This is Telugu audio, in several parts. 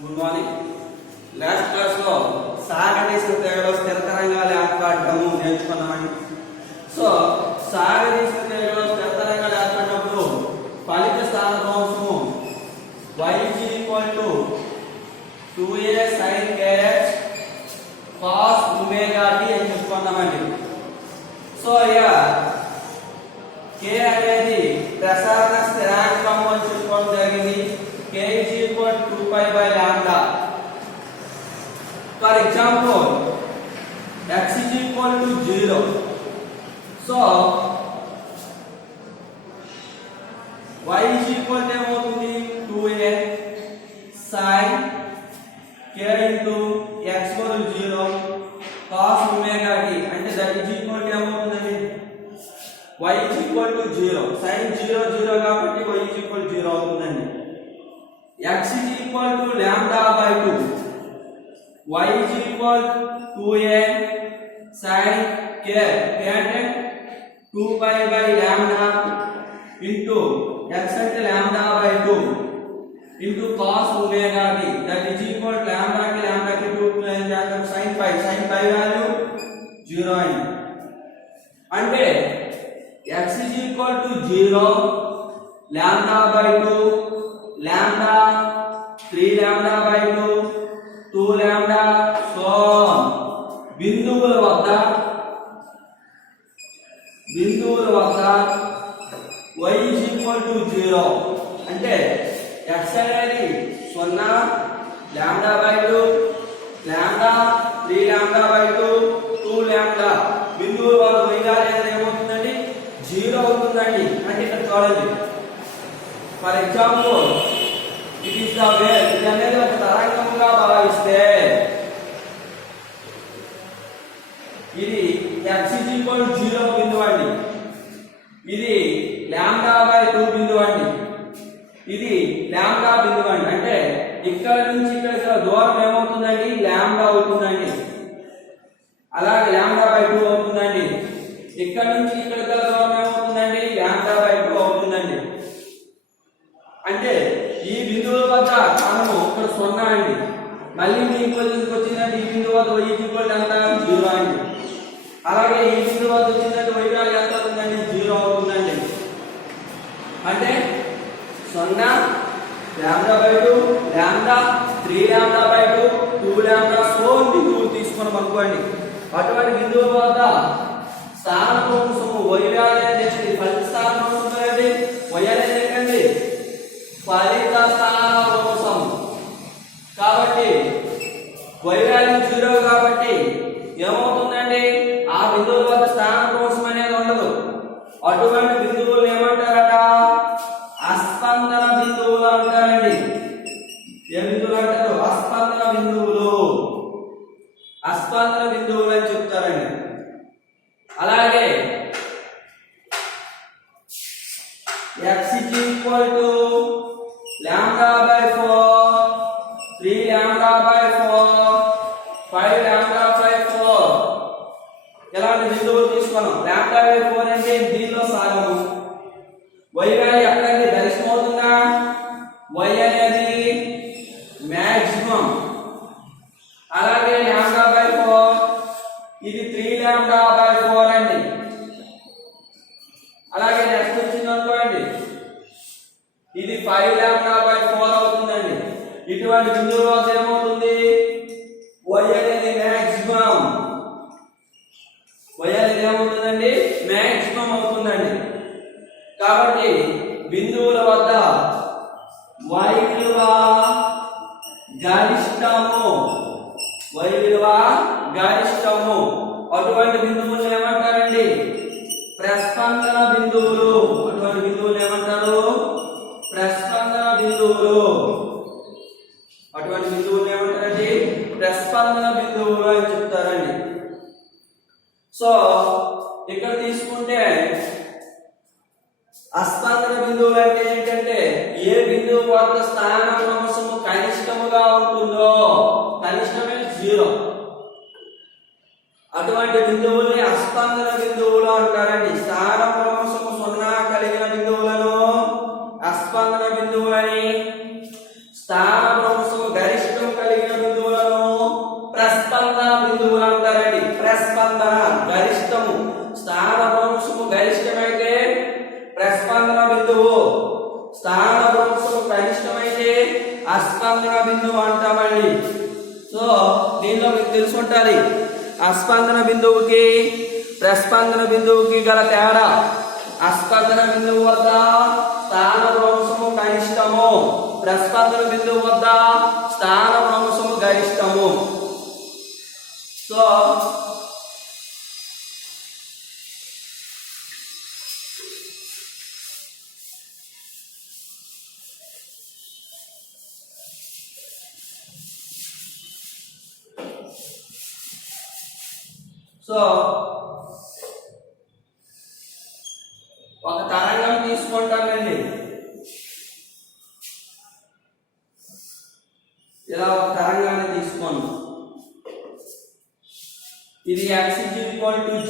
Good morning. లాస్ట్ క్లాస్ లో సాగదీసిన తీగలో స్థిర తరంగాలు ఏర్పడటము నేర్చుకున్నామండి. సో సాగదీసిన తీగలో స్థిర తరంగాలు ఏర్పడినప్పుడు ఫలిత స్థానభ్రంశము y = 2a sin kx cos omega t అని చెప్పుకున్నామండి. సో k అనేది ప్రసారణ స్థిరాంకం అని చెప్పుకోవడం జరిగింది. k = 2π/λ. For example, x = 0. So y ఏమవుతుంది 2a sin k into x = 0 cos omega t అంటే that is equal to ఏమవుతుందండి y = 0 sin 0 0 కాబట్టి y = 0 అవుతుందండి. x = λ/2 y = 2a sin k అంటే 2π/λ into x అంటే λ/2 into cos omega t that is equal to λ కి 2 sin pi value 0 అయింది. అంటే x = 0 λ/2 λ 3λ/2 2λ సో బిందువుల వద్ద y = 0 అంటే x అనేది 0 λ/2 λ 3λ/2 2λ బిందువుల వద్ద y అనేది ఏమవుతుందండి 0 అవుతుందండి. అంటే ఇక్కడ చూడండి, for example it is the way ఇది అనేది ఒక తరంగముగా భావిస్తే ఇది x = 0 బిందువు అండి, ఇది λ/2 బిందువు అండి, ఇది λ బిందువు అండి. అంటే ఇక్కడ నుంచి ఇక్కడ దూరం ఏమవుతుందండి λ అవుతుందండి. అలాగే λ/2 అవుతుందండి. ఇక్కడ నుంచి ఇక్కడ దూరం ఏమవుతుందండి λ/2 అవుతుందండి. అంటే ఈ బిందువుల వద్ద మనము ఇక్కడ 0 అండి, మళ్ళీ మీ పొజిషన్కి వచ్చిందంటే ఈ బిందువు వద్ద y = ఎంత 0 అండి. అలాగే ఈ బిందువు వద్ద వచ్చిందంటే y వాల్యూ ఎంత అవుతుందండి 0 అవుతుందండి. అంటే 0 λ/2 λ 3λ/2 2λ సో బిందువులు తీసుకున్నాం అనుకోండి. అటువంటి బిందువుల వద్ద స్థానభ్రంశము y వాల్యూ అనేది ఫలిత స్థానభ్రంశం కదండి. y అనేది ఏంటండి ఫలిత స్థానభ్రంశం కాబట్టి y వాల్యూ 0 కాబట్టి ఏమవుతుందండి ఆ బిందువుల వద్ద స్థానభ్రంశం అనేది ఉండదు. అటువంటి బిందువులు ఏమంటారట అస్పందన బిందువులు అంటారండి. ఏ బిందువులు అంటారు అస్పందన బిందువులు అని చెప్తారండి. అలాగే x = λ/4 3λ/4 5λ/4 ఎలాంటి బిందువులు తీసుకున్నాం. λ/4 అంటే దీనిలో సగము. y వాల్యూ ఎక్కడండి గరిష్టం అవుతుందా, y అనేది మాక్సిమం. అలాగే λ/4 ఇది 3λ/4 అండి. అలాగే నెక్స్ట్ వచ్చింది అనుకోండి ఇది 5λ/4 అవుతుందండి. ఇటువంటి బిందువుల వద్ద ఏమవుతుంది y అనేది మాక్సిమం. y అనేది ఏమవుతుందండి మాక్సిమం అవుతుందండి. కాబట్టి బిందువుల వద్ద y విలువ గరిష్టము. అటువంటి బిందువులు ఏమంటారండి ప్రస్పందన బిందువులు. అటువంటి బిందువులు ఏమంటారు ప్రస్పందన బిందువులు. అటువంటి బిందువులు ఏమంటారండి ప్రస్పందన బిందువులు అని చెప్తారండి. సో ఇక్కడ తీసుకుంటే అస్పందన బిందువులు అంటే ఏంటంటే ఏ బిందువు వద్ద స్థానభ్రంశము కనిష్టముగా ఉంటుందో, కనిష్టమే 0, అటువంటి బిందువుల్ని అస్పందన బిందువులు అంటారండి. స్థానభ్రంశము 0 కలిగిన బిందువులను అస్పందన బిందువులని, స్థానభ్రంశము గరిష్ట బిందువులు అంటారండి. ప్రస్పందన గరిష్టము, స్థానభ్రంశము గరిష్టమైతే ప్రస్పందన బిందువు, స్థానభ్రంశము కనిష్టమైతే అస్పందన బిందువు అంటామండి. సో దీనిలో మీకు తెలుసుంటారు అస్పందన బిందువుకి ప్రస్పందన బిందువుకి గల తేడా. అస్పందన బిందువు వద్ద స్థానభ్రంశము కనిష్టము, ప్రస్పందన బిందువు వద్ద స్థానభ్రంశము గరిష్టము. సో సో ఒక తరంగం తీసుకుంటామండి. ఇలా ఒక తరంగాన్ని తీసుకోండి. ఇది x =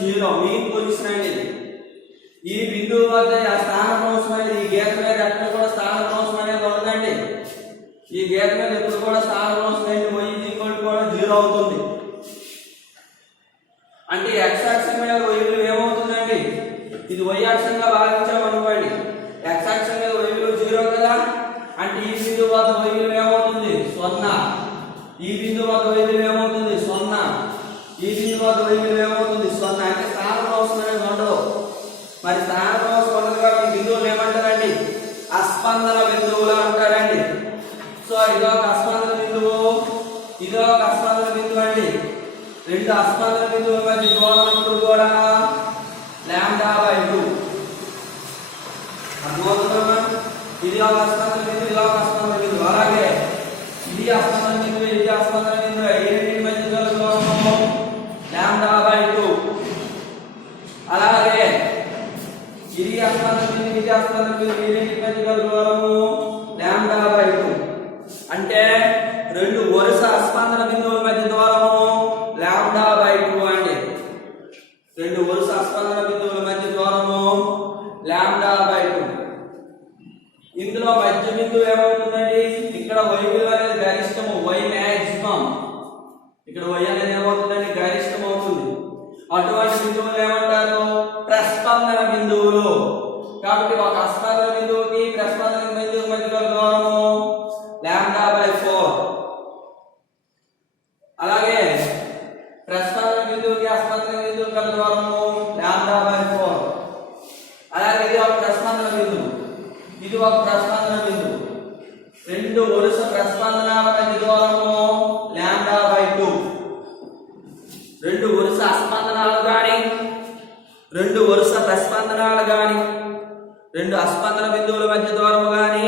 0 మెయిన్ పొజిషన్ అండి. ఈ బిందువు వద్ద స్థానభ్రంశం అనేది ఈ గీత మీద ఎక్కడ కూడా స్థానభ్రంశం అనేది ఉండదండి. ఈ గీత మీద ఎప్పుడు కూడా స్థానభ్రంశం అనేది y కూడా 0 అవుతుంది. అంటే x అక్షం మీద y విలువ ఏమవుతుందండి? ఇది y అక్షంగా భావించామనుకోండి. x అక్షం మీద y విలువ 0 కదా, అంటే ఈ బిందువు వద్ద y విలువ ఏమవుతుంది? 0. ఈ బిందువు వద్ద y విలువ ఏమవుతుంది? 0. ఈ బిందువు వద్ద y విలువ ఏమవుతుంది? 0. అంటే స్థానభ్రంశం అనేది ఉండదు. మరి స్థానభ్రంశం ఉండదు కాబట్టి ఈ బిందువులు ఏమంటారండి? అస్పందన బిందువులు అంటారండి. సో ఇదో ఒక అస్పందన బిందువు, ఇదో ఒక అస్పందన బిందువు అండి. రెండు అస్పందన బిందువుల మధ్య దూరం ఇప్పుడు కూడా λ/2. అర్థమవుతుందా? ఇది ఒక అస్పందన బిందువు, ఇది ఒక అస్పందన బిందువు. అలాగే ఇది అస్పందన బిందువు, ఇది అస్పందన బిందువు. ఈ రెండింటి మధ్య దూరము λ/2. అలాగే ఇది అస్పందన బిందువు, ఇది అస్పందన బిందువు. ఈ రెండింటి మధ్య దూరము λ/2. అంటే రెండు వరుస అస్పందన బిందువుల మధ్య దూరము λ/2 అండి. రెండు వరుస అస్పందన బిందువుల మధ్య దూరము λ/2. ఇందులో మధ్య బిందువు ఏమవుతుందండి? ఇక్కడ y విలువ అనేది గరిష్టము, y మాక్సిమం. ఇక్కడ y అనేది ఏమవుతుందండి? గరిష్టం అవుతుంది. అటువంటి బిందువులు ఏమంటారు? ప్రస్పందన బిందువులు. కాబట్టి ఒక అస్పందన బిందువుకి ప్రస్పందన బిందువు మధ్య దూరము λ/4. అలాగే ప్రస్పందన బిందువుకి అస్పందన బిందువు గల దూరము λ/4. అలాగే ఇది ఒక ప్రస్పందన బిందువు, ఇది ఒక ప్రస్పందన బిందువు. రెండు వరుస ప్రస్పందనాల మధ్య దూరము λ/2. రెండు వరుస అస్పందనాలు గాని, రెండు వరుస ప్రస్పందనాలు గాని, రెండు అస్పందన బిందువుల మధ్య దూరము గాని,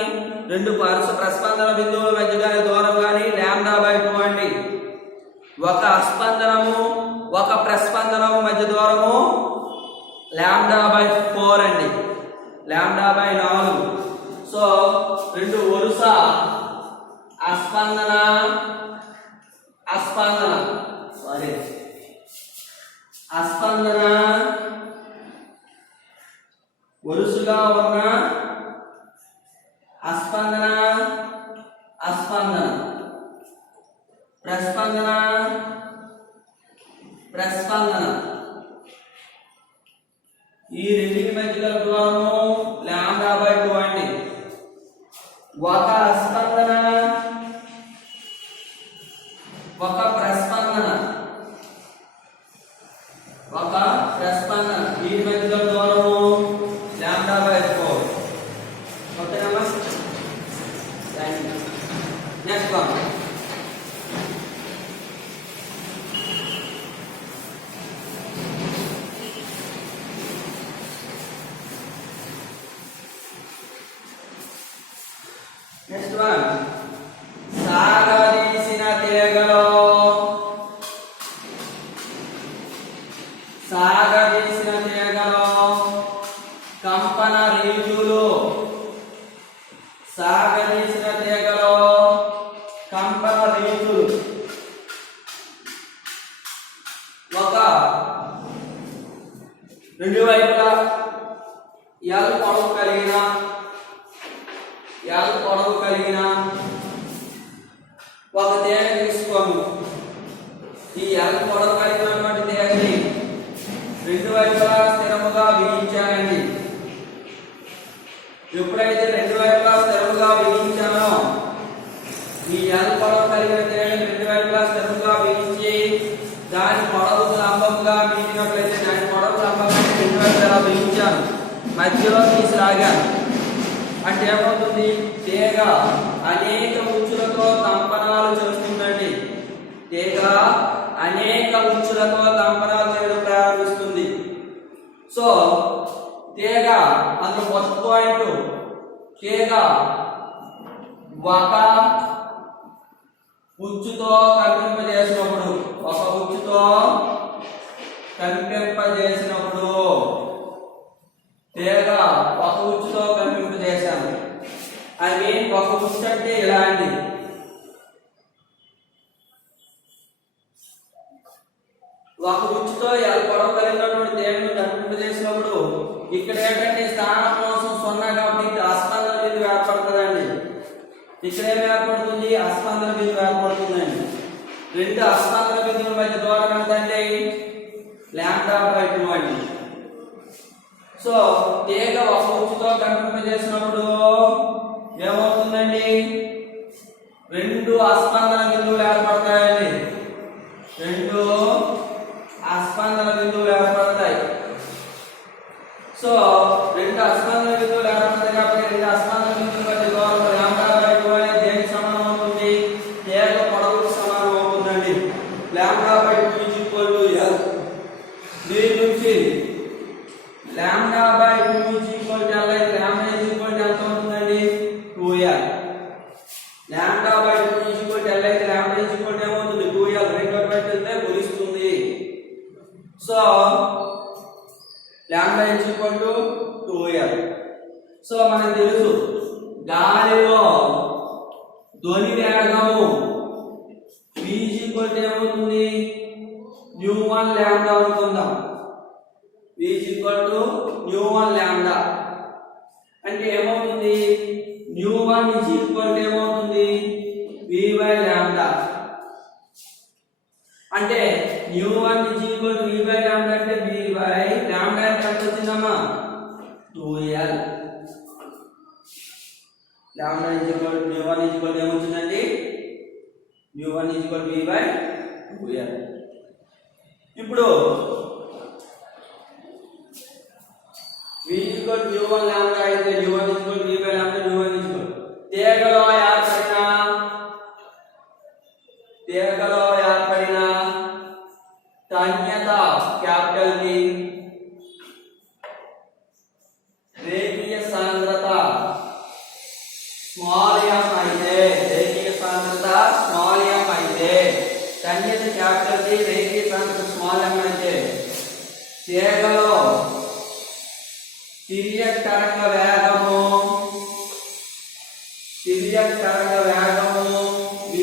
రెండు వరుస ప్రస్పందన బిందువుల మధ్య గాని దూరం గాని λ/2 అండి. ఒక అస్పందనము ఒక ప్రస్పందనము మధ్య దూరము λ/4 అండి, λ/4. సో రెండు వరుస అస్పందన అస్పందన వరుసగా ఉన్న అస్పందన ప్రస్పందన ఈ రెండింటి మధ్య దూరము λ/2 అండి. ఒక అస్పందన ఒక ప్రస్పందన వీటి మధ్య దూరము λ/4. ఓకేనా? Next one. Next one. సాగదీసిన తీగలో కంపన రేఖలు, సాగదీసిన తీగలో కంపన రేఖలు. ఒక రెండు వైపులా ఎల్ పొడవు కలిగిన ఒక తీగ తీసుకోము. ఈ L పొడవు కలిగినటువంటి తీగని రెండు వైపులా స్థిరముగా బిగించానండి. ఎప్పుడైతే రెండు వైపులా స్థిరముగా బిగించానో ఈ L పొడవు కలిగిన తీగని రెండు వైపులా స్థిరముగా బిగించి దాని పొడవుకు లంబంగా బిగించినట్లయితే దాని పొడవుకు లంబంగా రెండు వైపులా బిగించాను, మధ్యలో తీసి లాగాను అంటే ఏమవుతుంది? తీగ అనేక ఉచ్చులతో తంపనాలు చేస్తుందండి. తీగ అనేక ఉచ్చులతో తంపనాలు చేయడం ప్రారంభిస్తుంది. సో తీగ అందులో ఫస్ట్ పాయింట్, తీగ ఒక ఉచ్చుతో కంపింపజేసినప్పుడు, ఒక ఉచ్చుతో కంపింపజేసినప్పుడు తీగ ఒక ఉచ్చుతో కంపింపజేశాను. ఐ మీన్ ఒక ఉచ్చు అంటే ఇలాంటి ఒక ఉచ్చుతో పొడవు కలిగినటువంటి తీగను కంపింపజేసినప్పుడు ఇక్కడ ఏంటంటే స్థానం కోసం సున్నా కాబట్టి అస్పందన బిందువు ఏర్పడుతుందండి. ఇక్కడ ఏమి ఏర్పడుతుంది? అస్పందన బిందువు ఏర్పడుతుందండి. రెండు అస్పందన బిందువుల మధ్య దూరం ఎంతండి? λ/2 అండి. సో తీగ ఒక ఉచ్చుతో కంపింపజేసినప్పుడు ఏమవుతుందండి? రెండు అస్పందన బిందువులు ఏర్పడతాయండి. రెండు అస్పందన బిందువులు ఏర్పడతాయి. సో రెండు అస్పందన బిందువులు ఏర్పడతాయి కాబట్టి రెండు అస్పందన బిందువుల మధ్య దూరం λ/2 అనేది దేనికి సమానం అవుతుంది? తీగ పొడవుకు సమానం అవుతుందండి. λ/2 L. దీని నుంచి λ/2 L అయితే λ ఎంత అవుతుందండి? 2L. λ/2 L అయితే λ ఏమవుతుంది? 2L. రెండు వైపు వెళ్తే గుణిస్తుంది. So λ 2L. సో మనకు తెలుసు గాలిలో ధ్వని వేగము v ఏమవుతుంది? ν1 λ అనుకుందాం. v ν1 λ అంటే ఏమవుతుంది? ν1 ఏమవుతుంది? v/λ. అంటే ν1 v/λ అంటే v/λ ఎంత వచ్చిందమ్మా? 2L. λ ν1 ఏమొచ్చిందండి? ν1 v/2L. ఇప్పుడు v ν1 λ అయితే ν1 v/λ ν1 తీగలో ఏర్పడిన తన్యత క్యాపిటల్ ని, రేఖీయ సాంద్రత స్మాల్ m అయితే, రేఖీయ సాంద్రత స్మాల్ m అయితే, తన్యత క్యాపిటల్ ని, రేఖీయ సాంద్రత స్మాల్ m అయితే తీగలో తిర్యక్ తరంగ వేగము v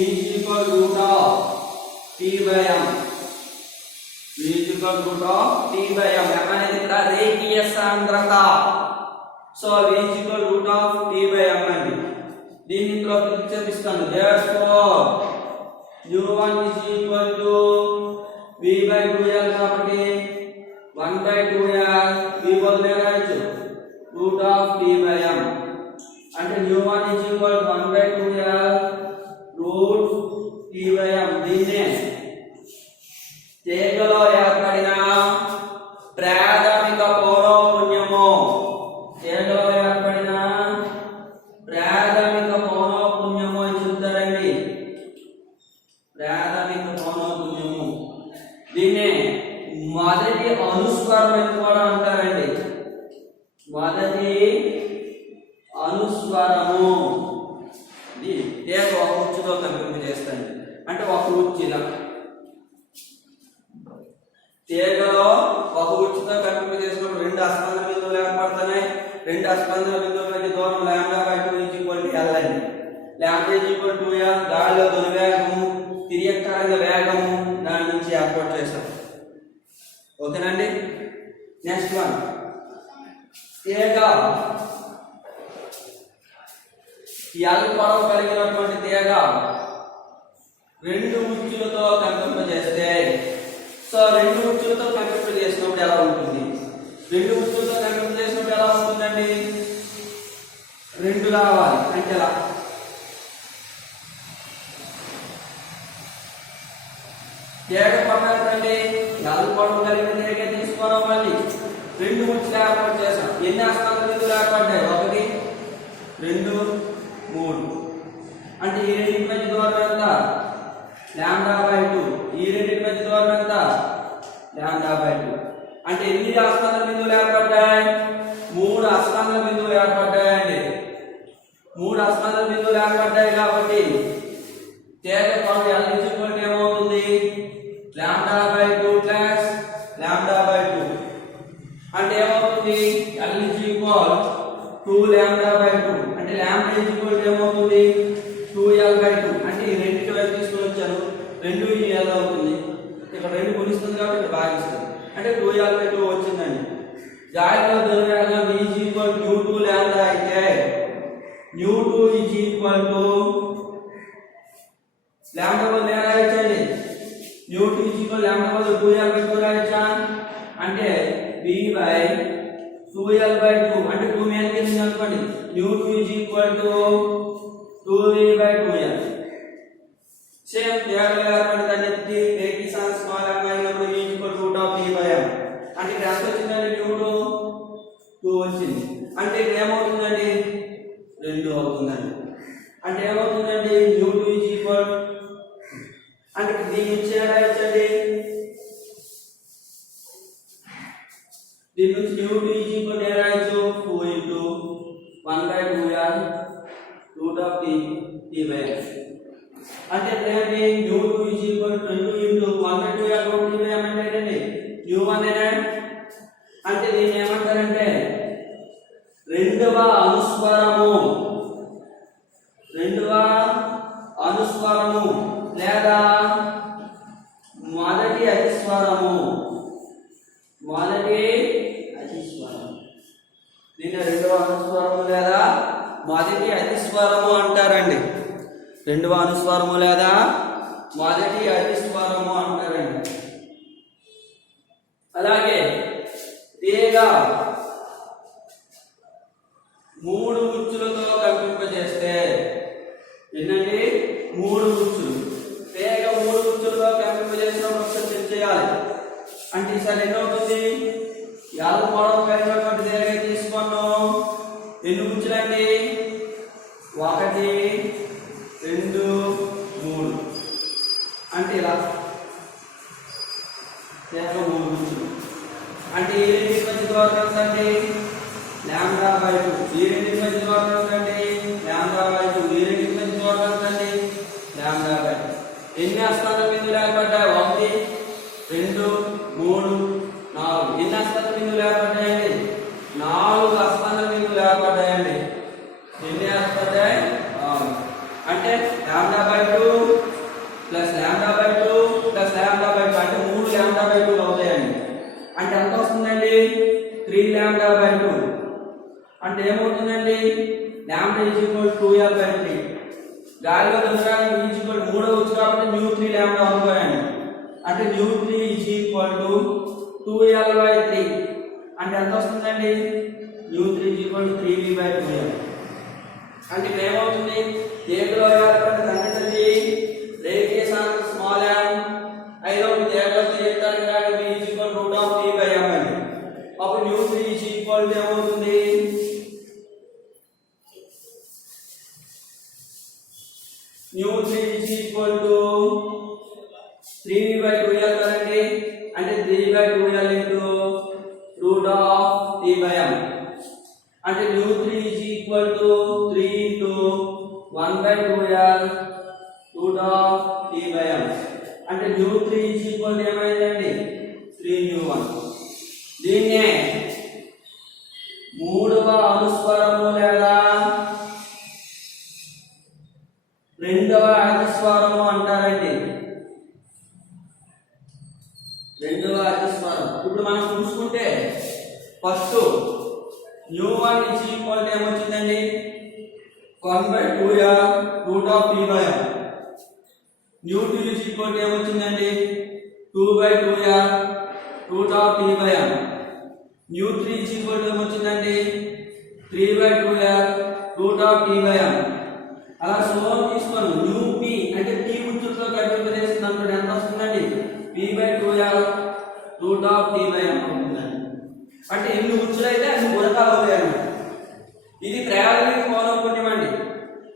√T/m. v √T/m అనేది ఇక్కడ రేఖీయ సాంద్రత. సో v √T/m అండి. దీన్ని ఇందులో చూపిస్తాను. therefore ν1 v/2L కాబట్టి 1/2L v బదులు రాయొచ్చు √T/m అంటే ν1 1/2L √T/m. దీన్నే తీగలో ఏర్పడిన ప్రాథమిక పౌనఃపున్యము, తీగలో ఏర్పడిన ప్రాథమిక పౌనఃపున్యము అని చెప్తారండి. ప్రాథమిక పౌనఃపున్యము దీన్నే మొదటి అనుస్వరం అని కూడా అంటారండి. మొదటి అనుస్వరము. ఇది తీగ ఒక ఉచ్చుతో కంపింపజేస్తాను అంటే ఒక ఉచ్చు ఇలా తీగలో ఒక ఉచ్చుతో కంపింపజేసినప్పుడు రెండు అస్పందన బిందువులు ఏర్పడుతున్నాయి. రెండు అస్పందన బిందువుల మధ్య దూరం λ/2 L అండి. λ 2L గాలిలో ధ్వని వేగము, తిర్యక్ తరంగ వేగము దాని నుంచి ఏర్పాటు చేస్తాం. ఓకేనండి. నెక్స్ట్ వన్, తీగ L పొడవు కలిగినటువంటి తీగ రెండు ఉచ్చులతో కంపింపజేస్తే సో రెండు ఉచ్చులతో కంపింపజేసినప్పుడు ఎలా ఉంటుంది? రెండు ఉచ్చులతో కంపింపజేసినప్పుడు ఎలా ఉంటుందండి? రెండు రావాలి అంటే ఎలా? తీగ పొడవండి ఎల్ పొడవు కలిగిన తీగ తీసుకోవడం మళ్ళీ రెండు ఉచ్చులు ఏర్పాటు చేసాం. ఎన్ని అస్తంభ బిందువులు ఏర్పడ్డాయి? 1 2 3. అంటే ఈ రెండింటి మధ్య దూరం ఎంత? λ/2. ఈ రెండింటి మధ్య దూరం ఎంత? λ/2. అంటే ఎన్ని అస్తంభ బిందువులు ఏర్పడ్డాయి? 3 అస్తంభ బిందువులు ఏర్పడ్డాయండి. 3 అస్తంభ బిందువులు ఏర్పడ్డాయి కాబట్టి తీగ పొడవు L ఏమవుతుంది? λ/2 ప్లస్ λ/2 అంటే ఏమవుతుంది? L 2λ/2 అంటే λ ఏమవుతుంది? 2l/2 అంటే ఈ రెండింటి వైపు తీసుకొని వచ్చాను. 2 ఈ l అవుతుంది. ఇక్కడ 2 గుణిస్తుంది కాబట్టి ఇక్కడ భాగిస్తుంది. అంటే 2l/2 వచ్చిందండి. జాయిలో ధ్రువవేగం v ν2λ అయితే ν2 λ రాయొచ్చండి. ν2 λ/2l/2 రాయొచ్చా? అంటే v/2l/2 అంటే 2 మీద కింద అనుకోండి. ν2 2v/2l. సేమ్ తీగలో ఏర్పడిన కి స్మాల్ m అయినప్పుడు v √t/m. అంటే ఇక్కడ ఎంత వచ్చిందండి? ν2 2 వచ్చింది. అంటే ఇక్కడ ఏమవుతుందండి? 2 అవుతుందండి. అంటే ఏమవుతుందండి? ν2 అంటే దీని నుంచి రాయొచ్చండి. దీని నుంచి ν2 రాయొచ్చు 2 × 1/2l √t/m. అంటే ఏంటి? ν2 2 × 1/2l √t/m అంటే ఏంటండి? ν1 అంటే దీన్ని ఏమంటారంటే రెండవ అనుస్వరము లేదా మొదటి అతిస్వరము. దీన్ని రెండవ అనుస్వరము లేదా మొదటి అతిస్వరము అంటారండి. రెండవ అనుస్వరము లేదా మొదటి అతిస్వరము అంటారండి. అలాగే తీగ 3 ఉచ్చులతో కంపింపజేస్తే ఏంటండి? 3 ఉచ్చులు. తీగ 3 ఉచ్చులతో కంపింపజేసినప్పుడు ఒకసారి చెక్ చేయాలి. అంటే ఈసారి ఎన్నవుతుంది? L పొడవు కలిగినటువంటి తీగ తీసుకున్నాం. ఎన్ని ఉచ్చులండి? 1 2 3. అంటే ఇలా తీగ 3 ఉచ్చులు. అంటే ఈ రెండింటి మధ్య దూరం ఎంతండి? λ/2. ఈ రెండింటి మధ్య దూరం ఎంతండి? λ/2. ఈ రెండింటి మధ్య దూరం ఎంతండి? λ/2. ఎన్ని అస్తంభ బిందువులు ఏర్పడ్డాయి? 1 2 3 4. ఎన్ని అస్తంభ బిందువులు ఏర్పడ్డాయండి? 4 అస్తంభ బిందువులు ఏర్పడ్డాయండి. ఎన్ని ఏర్పడ్డాయి? 4. అంటే λ/2 ప్లస్ λ/2 ప్లస్ λ/2 అంటే 3 λ/2 అవుతాయండి. అంటే ఎంత వస్తుందండి? 3λ/2. అంటే ఏమవుతుందండి? λ 2l/3. గాలిలో ధ్రువవేగం v 3 వచ్చు కాబట్టి ν3λ అనుకోండి. అంటే ν3 2l/3 అంటే ఎంత వస్తుందండి? ν3 3v/2l. అంటే ఇక్కడ ఏమవుతుంది? తీగలో ఏర్పడిన సంఖ్యది రేఖీయ సాంద్రత స్మాల్ m అయినప్పుడు తీగలో తీర్థాన్ని కానీ v √t/m అండి. అప్పుడు ν3 ఏమవుతుంది? ν3 3v/2l కదండి. అంటే 3v/2l × √t/m. అంటే ν3 3 × 1/2l √t/m. అంటే ν3 ఏమైందండి? 3ν1. దీన్నే మూడవ అనుస్వరము లేదా రెండవ అతిస్వరము అంటారండి. రెండవ అతిస్వరం. ఇప్పుడు మనం చూసుకుంటే ఫస్ట్ ν1 ఏమొచ్చిందండి? 1/2l √t/m. Nu 2 is equal to ఏమొచ్చిందండి 2/2r root of t by m. Nu 3 is equal to ఏమొచ్చిందండి 3/2r root of t by m. అలా సోమ్ తీసుకోండి. న్యూ p అంటే t ఉచ్చుతో కడిపి చేస్తుంది అంటే ఎంత వస్తుందండి p/2r root of t by m అవుతుందండి. అంటే ఎన్ని ఉచ్చులు అయితే అన్ని గుణకాలు అవుతాయండి. ఇది ప్రారంభిక పౌనఃపున్యం అండి.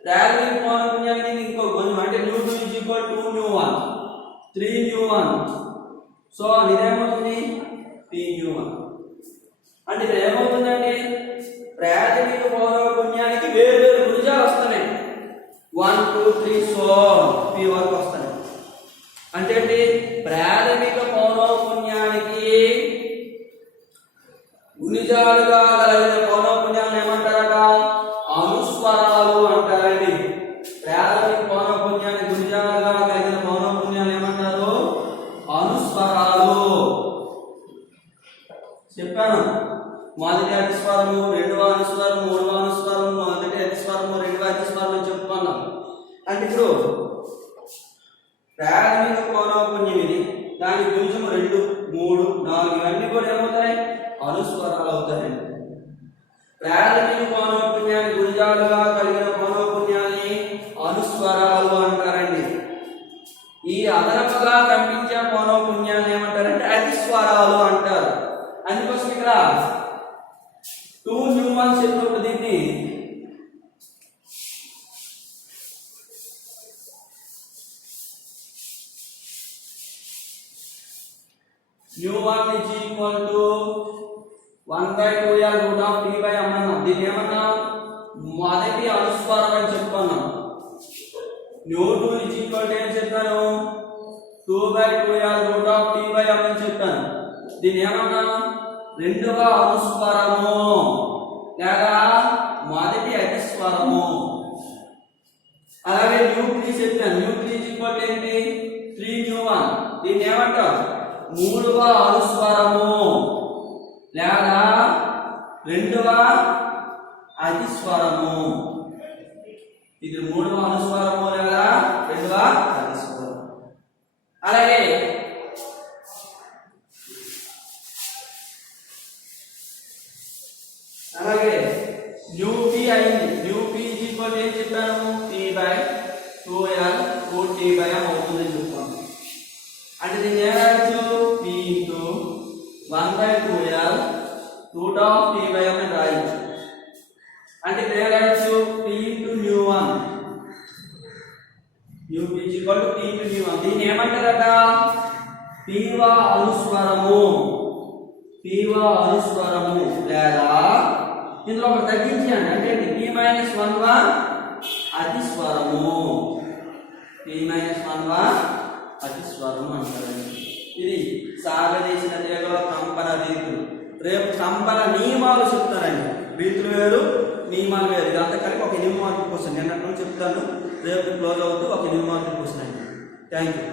ప్రారంభిక పౌనఃపున్యానికి ఇంకో గుణం అంటే nu 2 is equal to nu 1 3 nu 1. So ఇదేమవుతుంది p న్యూ 1. అంటే ఇక్కడ ఏమవుతుందండి ప్రాథమిక పౌనఃపున్యానికి వేరు వేరు గుణిజాలు వస్తున్నాయి. 1 2 3 సో p వరకు వస్తాయి. అంటే ప్రాథమిక పౌనఃపున్యానికి గుణిజాలుగా కలిగిన పౌనఃపున్యాలను ఏమంటారట అనుస్వరాలు అంటారండి. ప్రాథమిక పౌనఃపున్యానికి గుణిజాలుగా కలిగిన పౌనఃపున్యాలు ఏమంటారు అనుస్వరాలు. చెప్పాను మొదటి అతిస్వరము రెండవ అనుస్వరము మూడవ అనుస్వరము మొదటి అతిస్వరము రెండవ అతిస్వరము అని చెప్పుకున్నాం. అంటే ఇప్పుడు ప్రాథమిక పౌనఃపున్యం ఇది, దాని గుణిజం 2 3 4 ఇవన్నీ కూడా ఏమవుతాయి అనుస్వరాలు అవుతాయండి. ప్రాథమిక పౌనఃపున్యానికి గుణిజాలుగా కలిగిన పౌనఃపున్యాన్ని అనుస్వరాలు అంటారండి. ఈ అదనపుగా కనిపించే పౌనఃపున్యాన్ని ఏమంటారంటే అతిస్వరాలు అంటారు. అందుకోసం ఇక్కడ 2 న్యూ 1 చెప్పినప్పుడు దీన్ని new 1 is equal to 1/2r root of t by m అన్నాం. దీన్ని ఏమన్నా మొదటి అనుస్వరం అని చెప్పుకున్నాం. న్యూ 2 is equal to ఏం చెప్పాను 2/2r root of t by m అని చెప్పాను. దీన్ని ఏమన్నా రెండవ అనుస్వరము లేదా మొదటి అతిస్వరము. అలాగే న్యూ 3 చెప్పాను. న్యూ 3 is equal to ఏంటి 3 న్యూ 1. దీన్ని ఏమంటాం మూడవ అనుస్వరము లేదా రెండవ అతిస్వరము. ఇది మూడవ అనుస్వరము లేదా రెండవ అతిస్వరము. అలాగే న్యూ p అయింది. న్యూ p ఈజ్ ఈక్వల్ ఏం చెప్పాను p/2r route t by m అవుతుందని చెప్తాను. అంటే దీన్ని ఏం రాయొచ్చు p into 1/2r route of t by m అని రాయొచ్చు. అంటే ఇక్కడ ఏం రాయొచ్చు p into new 1 new p is equal to p into new 1. దీన్ని ఏమంటారట p వ అనుస్వరము. p వ అనుస్వరము లేదా ఇందులో ఒకటి తగ్గించండి. అంటే p-1 వ అతిస్వరము. p-1 వ అతిస్వరము అంటారండి. ఇది సాగదీసిన తీగలో కంపన రీతులు. రేపు కంపన నియమాలు చెప్తారండి. రీతులు వేరు నియమాలు వేరు. ఇదంతా కలిపి ఒక 8 మార్కుల క్వశ్చన్ నిన్నటి నుంచి చెప్తాను. రేపు క్లోజ్ అవుతూ ఒక 8 మార్కుల క్వశ్చన్ అండి. Thank you.